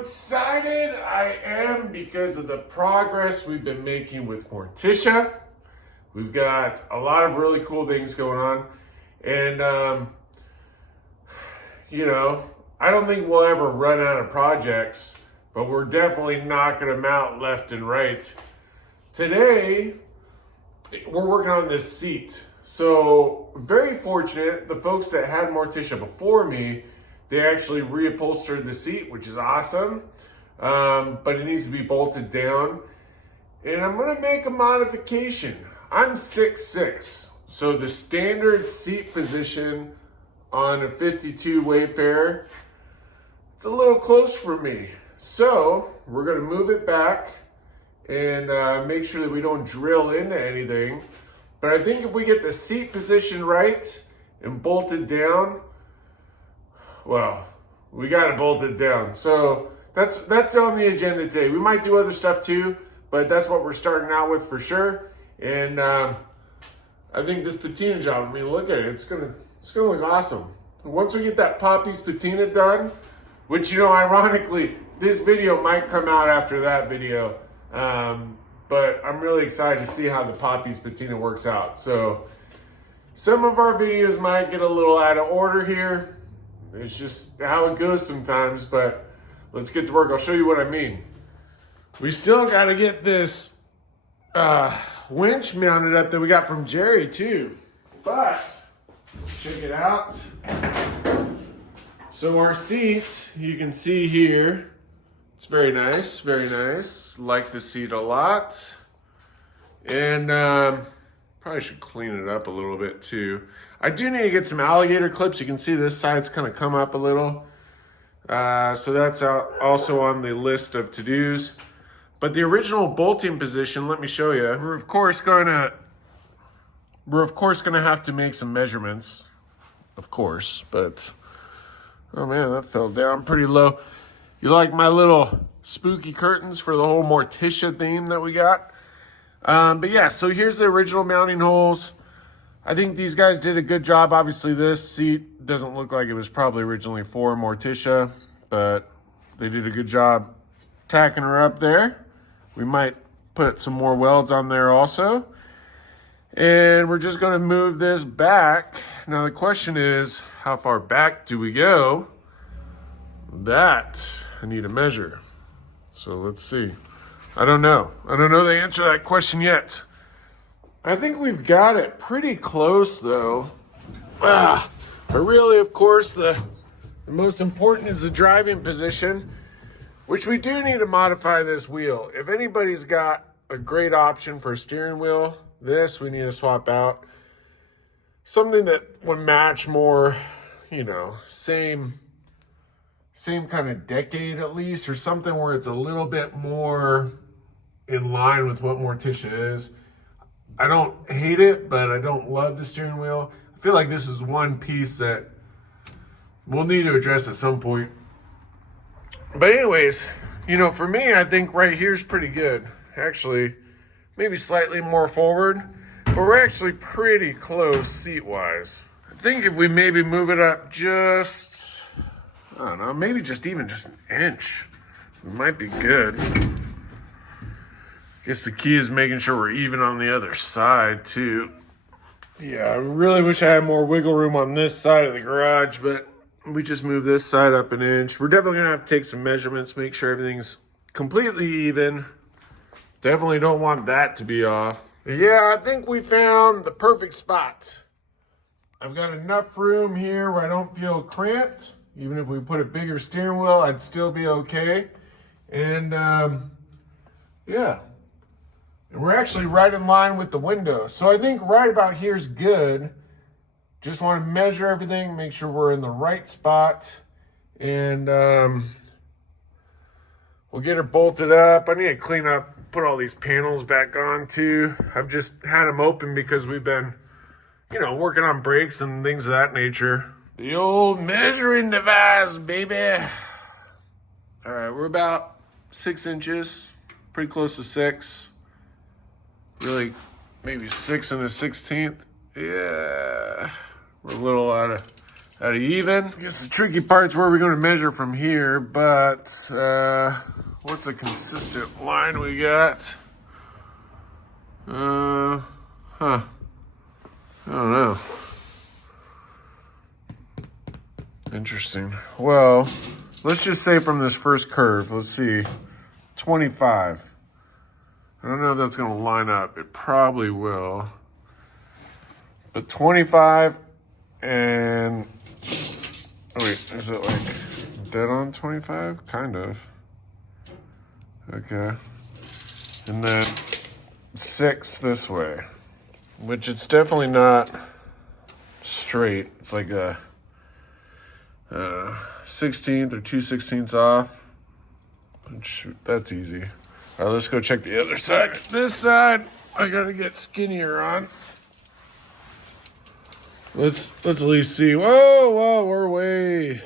excited I am because of the progress we've been making with Morticia. We've got a lot of really cool things going on. And, you know, I don't think we'll ever run out of projects, but we're definitely knocking them out left and right. Today, we're working on this seat. So, very fortunate, the folks that had Morticia before me, they actually reupholstered the seat, which is awesome. But it needs to be bolted down. And I'm gonna make a modification. I'm 6'6", so the standard seat position on a 52 Wayfarer, it's a little close for me. So we're gonna move it back and make sure that we don't drill into anything. But I think if we get the seat position right and bolted down, well, we got it bolted down. So that's on the agenda today. We might do other stuff too, but that's what we're starting out with for sure. And I think this patina job, I mean, look at it. It's gonna look awesome. Once we get that Poppy's patina done, which, you know, ironically, this video might come out after that video. But I'm really excited to see how the Poppy's patina works out. So some of our videos might get a little out of order here. It's just how it goes sometimes, but let's get to work. I'll show you what I mean. We still got to get this winch mounted up that we got from Jerry too. But check it out. So our seat, you can see here, it's very nice, very nice. Like the seat a lot. And probably should clean it up a little bit too. I do need to get some alligator clips. You can see this side's kind of come up a little. So that's also on the list of to-dos. But the original bolting position, let me show you. We're of course gonna have to make some measurements, of course. But oh man, that fell down pretty low. You like my little spooky curtains for the whole Morticia theme that we got? But yeah, so here's the original mounting holes. I think these guys did a good job. Obviously, this seat doesn't look like it was probably originally for Morticia, but they did a good job tacking her up there. We might put some more welds on there also. And we're just going to move this back. Now, the question is, how far back do we go? That I need to measure. So let's see. I don't know. I don't know the answer to that question yet. I think we've got it pretty close though. But really, of course, the most important is the driving position, which we do need to modify this wheel. If anybody's got a great option for a steering wheel, this we need to swap out. Something that would match more, you know, same kind of decade at least, or something where it's a little bit more in line with what Morticia is. I don't hate it, but I don't love the steering wheel. I feel like this is one piece that we'll need to address at some point. But anyways, you know, for me, I think right here is pretty good. Actually, maybe slightly more forward, but we're actually pretty close seat-wise. I think if we maybe move it up just, I don't know, maybe just even just an inch, it might be good. Guess the key is making sure we're even on the other side too. Yeah, I really wish I had more wiggle room on this side of the garage, but we just moved this side up an inch. We're definitely gonna have to take some measurements, make sure everything's completely even. Definitely don't want that to be off. Yeah, I think we found the perfect spot. I've got enough room here where I don't feel cramped. Even if we put a bigger steering wheel, I'd still be okay. And yeah. And we're actually right in line with the window. So I think right about here is good. Just want to measure everything, make sure we're in the right spot. And we'll get her bolted up. I need to clean up, put all these panels back on too. I've just had them open because we've been, you know, working on brakes and things of that nature. The old measuring device, baby. All right, we're about 6 inches, pretty close to 6. Really, maybe 6 1/16. Yeah, we're a little out How to even. I guess the tricky part's where we're going to measure from here, but what's a consistent line we got? I don't know. Interesting. Well, let's just say from this first curve, let's see, 25. I don't know if that's going to line up. It probably will. But 25 and... Oh wait, is it like dead on 25? Kind of. Okay. And then 6 this way, which it's definitely not straight. It's like a 16th or 2/16 off. Shoot, that's easy. All right, let's go check the other side. This side, I gotta get skinnier on. Let's at least see. Whoa, we're way.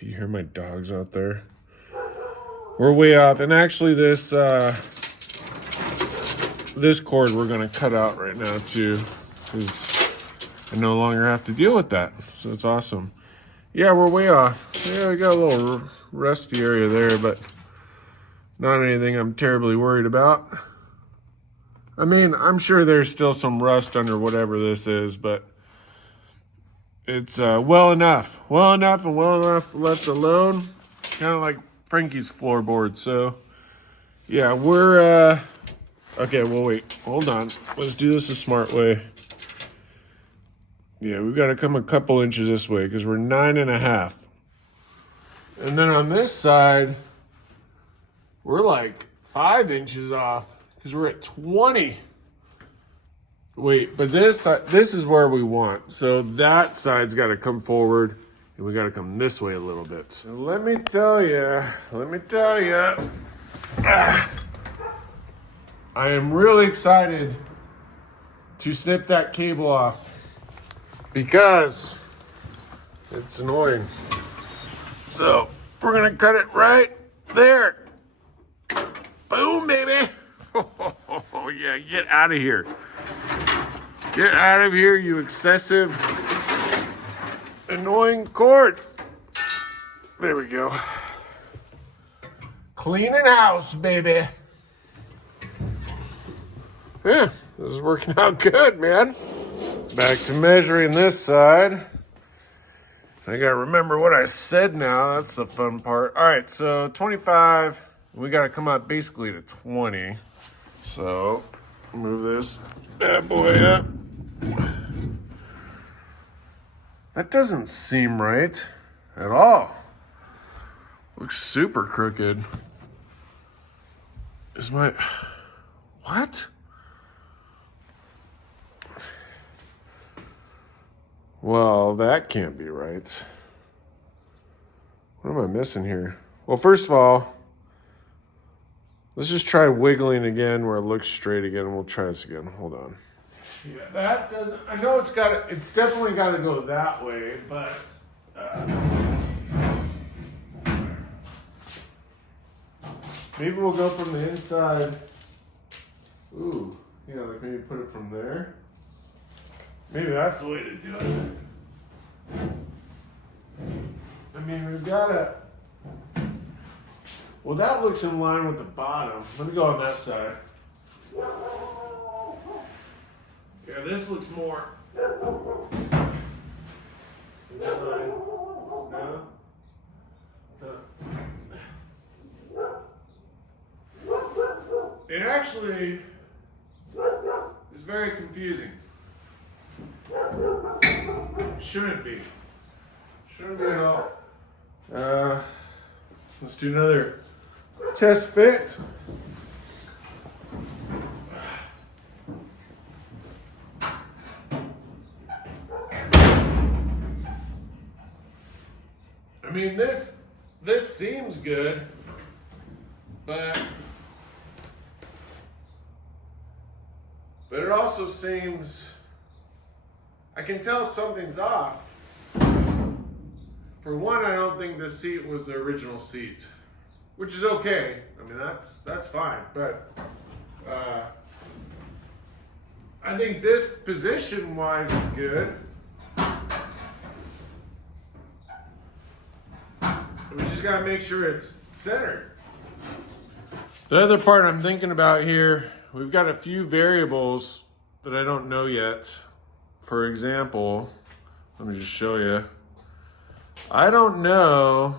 You hear my dogs out there? We're way off. And actually this cord we're gonna cut out right now too, because I no longer have to deal with that. So it's awesome. Yeah, we're way off. Yeah, we got a little rusty area there, but not anything I'm terribly worried about. I mean, I'm sure there's still some rust under whatever this is, but it's well enough left alone. Kind of like Frankie's floorboard. So yeah, we're okay. Well, wait, hold on. Let's do this a smart way. Yeah, we've got to come a couple inches this way because we're 9.5, and then on this side we're like 5 inches off. Because we're at 20. Wait, but this is where we want. So that side's got to come forward, and we got to come this way a little bit. So let me tell you, I am really excited to snip that cable off because it's annoying. So we're gonna cut it right there. Boom, baby. Oh, yeah, get out of here. Get out of here, you excessive, annoying cord. There we go. Cleaning house, baby. Yeah, this is working out good, man. Back to measuring this side. I gotta remember what I said now. That's the fun part. All right, so 25. We gotta come out basically to 20. So, move this bad boy up. That doesn't seem right at all. Looks super crooked. Is my... What? Well, that can't be right. What am I missing here? Well, first of all, let's just try wiggling again where it looks straight again, and we'll try this again. Hold on. Yeah, that doesn't... I know it's definitely got to go that way, but... maybe we'll go from the inside. Ooh, yeah, like maybe put it from there. Maybe that's the way to do it. I mean, we've got to... Well, that looks in line with the bottom. Let me go on that side. Yeah, this looks more... It actually is very confusing. Shouldn't be. Shouldn't be at all. Let's do another test fit. I mean, this seems good, but it also seems, I can tell something's off. For one, I don't think this seat was the original seat, which is okay. I mean, that's fine, but I think this position-wise is good. We just gotta make sure it's centered. The other part I'm thinking about here, we've got a few variables that I don't know yet. For example, let me just show you. I don't know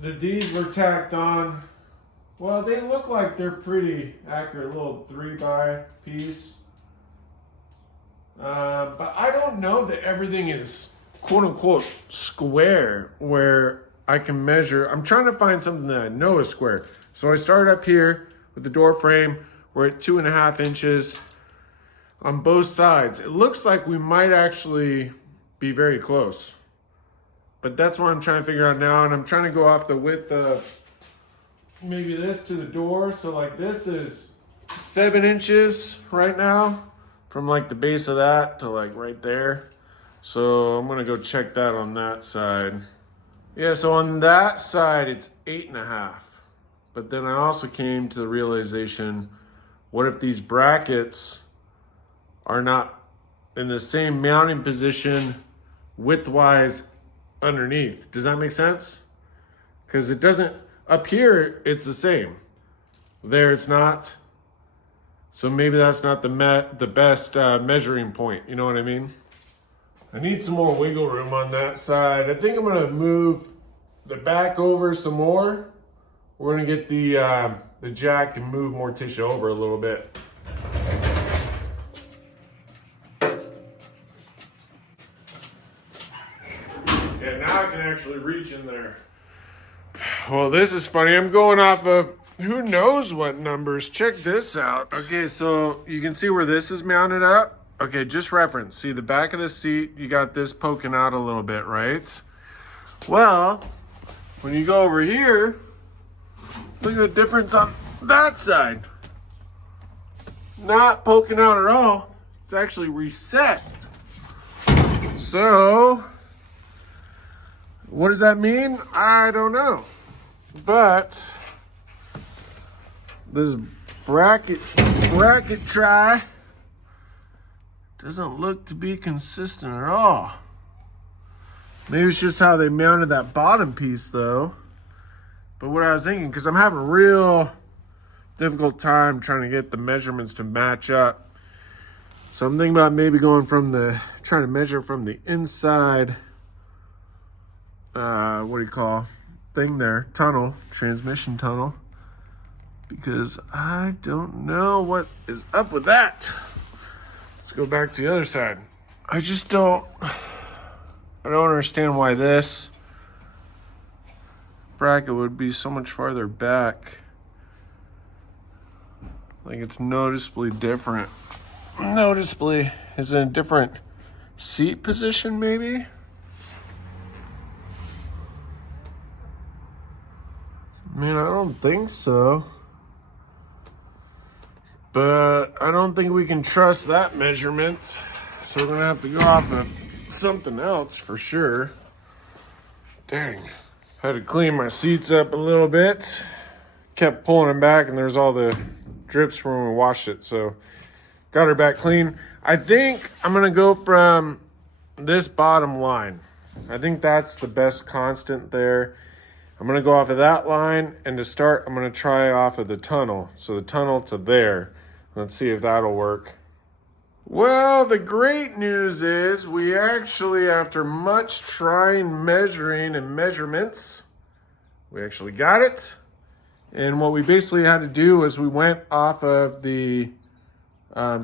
that these were tacked on. Well, they look like they're pretty accurate, little 3x piece. But I don't know that everything is quote unquote square where I can measure. I'm trying to find something that I know is square. So I started up here with the door frame. We're at 2.5 inches on both sides. It looks like we might actually be very close. But that's what I'm trying to figure out now. And I'm trying to go off the width of maybe this to the door. So like this is 7 inches right now from like the base of that to like right there. So I'm gonna go check that on that side. Yeah, so on that side it's 8.5. But then I also came to the realization, what if these brackets are not in the same mounting position width-wise underneath? Does that make sense? Because it doesn't, up here it's the same. There it's not. So maybe that's not the best measuring point, you know what I mean? I need some more wiggle room on that side. I think I'm gonna move the back over some more. We're gonna get the jack and move Morticia over a little bit. Yeah, now I can actually reach in there. Well, this is funny. I'm going off of who knows what numbers. Check this out. Okay, so you can see where this is mounted up. Okay, just reference. See the back of the seat, you got this poking out a little bit, right? Well, when you go over here, look at the difference on that side. Not poking out at all. It's actually recessed. So, what does that mean? I don't know. But this bracket try doesn't look to be consistent at all. Maybe it's just how they mounted that bottom piece though. But what I was thinking, because I'm having a real difficult time trying to get the measurements to match up. So I'm thinking about maybe going from trying to measure from the inside, what do you call, thing there, tunnel, transmission tunnel. Because I don't know what is up with that. Let's go back to the other side. I don't understand why this bracket would be so much farther back. Like it's noticeably different. Noticeably, is it a different seat position maybe? I mean, I don't think so. But I don't think we can trust that measurement. So we're gonna have to go off of something else for sure. Dang. Had to clean my seats up a little bit. Kept pulling them back and there's all the drips from when we washed it. So got her back clean. I think I'm gonna go from this bottom line. I think that's the best constant there. I'm gonna go off of that line, and to start, I'm gonna try off of the tunnel. So the tunnel to there. Let's see if that'll work. Well, the great news is we actually, after much trying, measuring, and measurements, we actually got it. And what we basically had to do was we went off of the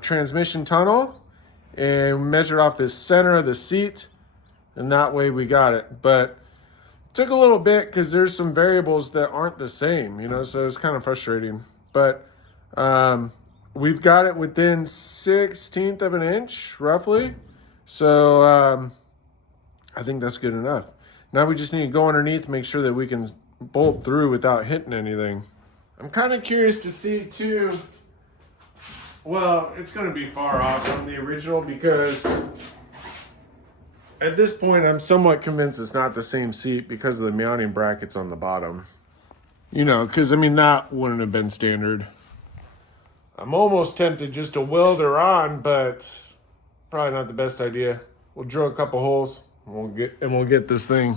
transmission tunnel and measured off the center of the seat, and that way we got it. But it took a little bit because there's some variables that aren't the same, you know, so it's kind of frustrating. But we've got it within 1/16 of an inch, roughly. So I think that's good enough. Now we just need to go underneath, make sure that we can bolt through without hitting anything. I'm kind of curious to see too. Well, it's going to be far off from the original because at this point I'm somewhat convinced it's not the same seat because of the mounting brackets on the bottom. You know, because I mean that wouldn't have been standard. I'm almost tempted just to weld her on, but probably not the best idea. We'll drill a couple holes. We'll get this thing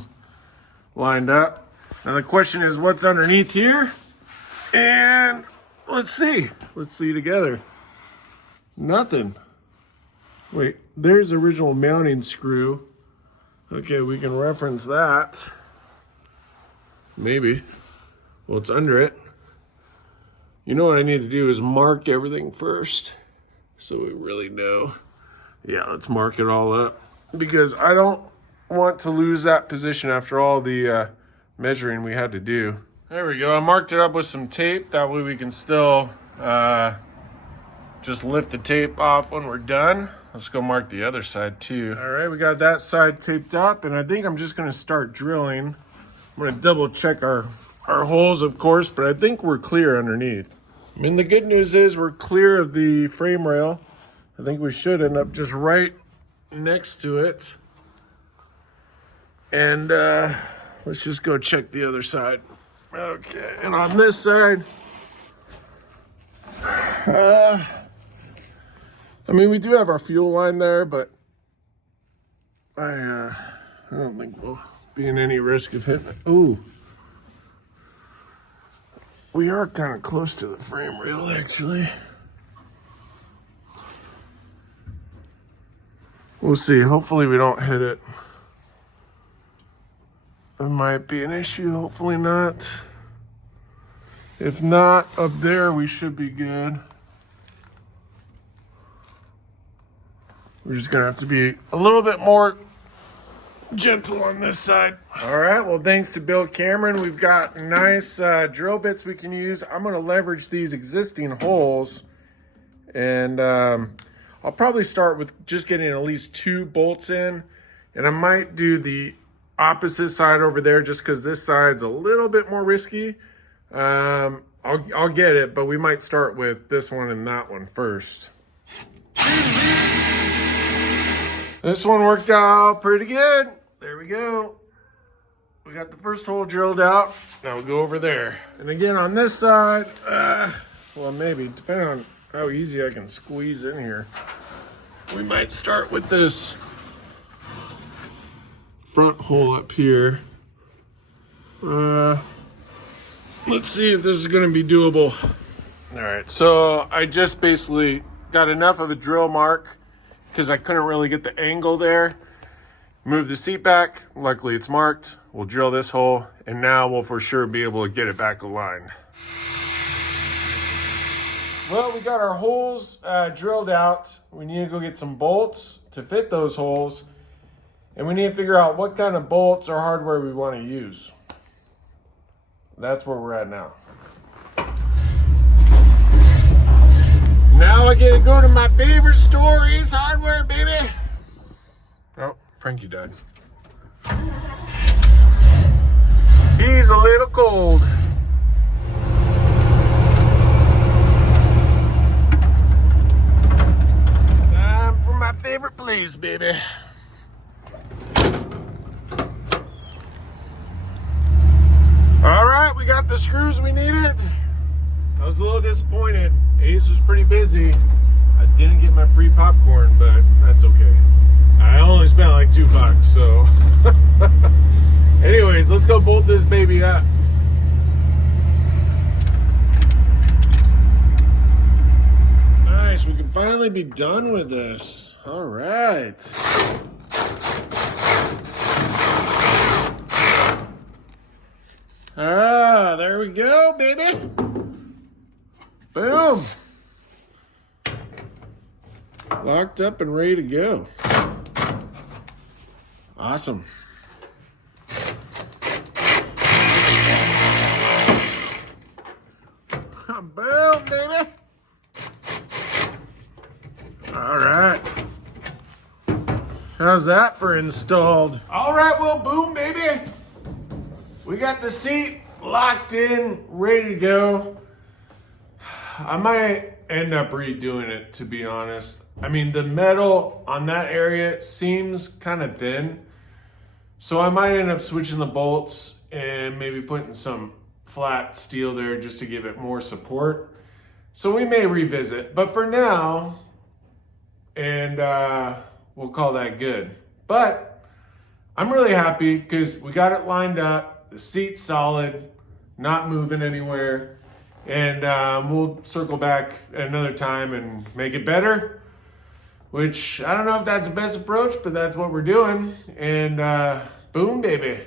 lined up. Now the question is, what's underneath here? And let's see together. Nothing. Wait, there's the original mounting screw. Okay, we can reference that. Maybe. Well, it's under it. You know what I need to do is mark everything first so we really know. Yeah, let's mark it all up because I don't want to lose that position after all the measuring we had to do. There we go. I marked it up with some tape. That way we can still just lift the tape off when we're done. Let's go mark the other side too. All right, we got that side taped up, and I think I'm just gonna start drilling. I'm gonna double check our holes, of course, but I think we're clear underneath. I mean, the good news is we're clear of the frame rail. I think we should end up just right next to it. And let's just go check the other side. Okay, and on this side, I mean, we do have our fuel line there, but I don't think we'll be in any risk of hitting it. Ooh. We are kind of close to the frame rail, actually. We'll see. Hopefully we don't hit it. It might be an issue. Hopefully not. If not, up there we should be good. We're just gonna have to be a little bit more gentle on this side. All right, well, thanks to Bill Cameron, we've got nice drill bits we can use. I'm gonna leverage these existing holes, and I'll probably start with just getting at least 2 bolts in, and I might do the opposite side over there just because this side's a little bit more risky. I'll get it, but we might start with this one and that one first. This one worked out pretty good. There we go. We got the first hole drilled out. Now we'll go over there. And again, on this side, well, maybe, depending on how easy I can squeeze in here, we might start with this front hole up here. Let's see if this is gonna be doable. All right, so I just basically got enough of a drill mark because I couldn't really get the angle there. Move the seat back. Luckily it's marked. We'll drill this hole, and now we'll for sure be able to get it back aligned. Well, we got our holes drilled out. We need to go get some bolts to fit those holes, and we need to figure out what kind of bolts or hardware we want to use. That's where we're at now. Now I get to go to my favorite store, Ace Hardware, baby. Oh, Frankie died. He's a little cold. Time for my favorite place, baby. All right, we got the screws we needed. I was a little disappointed. Ace was pretty busy. I didn't get my free popcorn, but that's okay. I only spent like $2, so. Anyways, let's go bolt this baby up. Nice, we can finally be done with this. All right. Ah, there we go, baby. Boom. Locked up and ready to go. Awesome. Boom, baby. All right. How's that for installed? All right, well, boom, baby. We got the seat locked in, ready to go. I might end up redoing it, to be honest. I mean, the metal on that area seems kind of thin. So I might end up switching the bolts and maybe putting some flat steel there just to give it more support. So we may revisit, but for now, and we'll call that good. But I'm really happy because we got it lined up. The seat's solid, not moving anywhere. And we'll circle back another time and make it better, which I don't know if that's the best approach, but that's what we're doing. And boom, baby.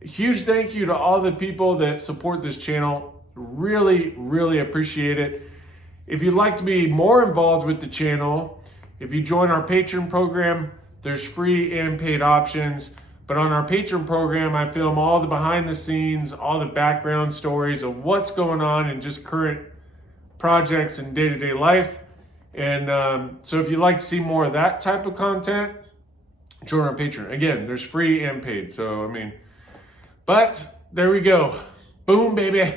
Huge thank you to all the people that support this channel. Really, really appreciate it. If you'd like to be more involved with the channel, if you join our Patron program, there's free and paid options. But on our Patron program, I film all the behind the scenes, all the background stories of what's going on in just current projects and day-to-day life. And so if you'd like to see more of that type of content, join our Patreon. Again, there's free and paid. So, I mean, but there we go. Boom, baby.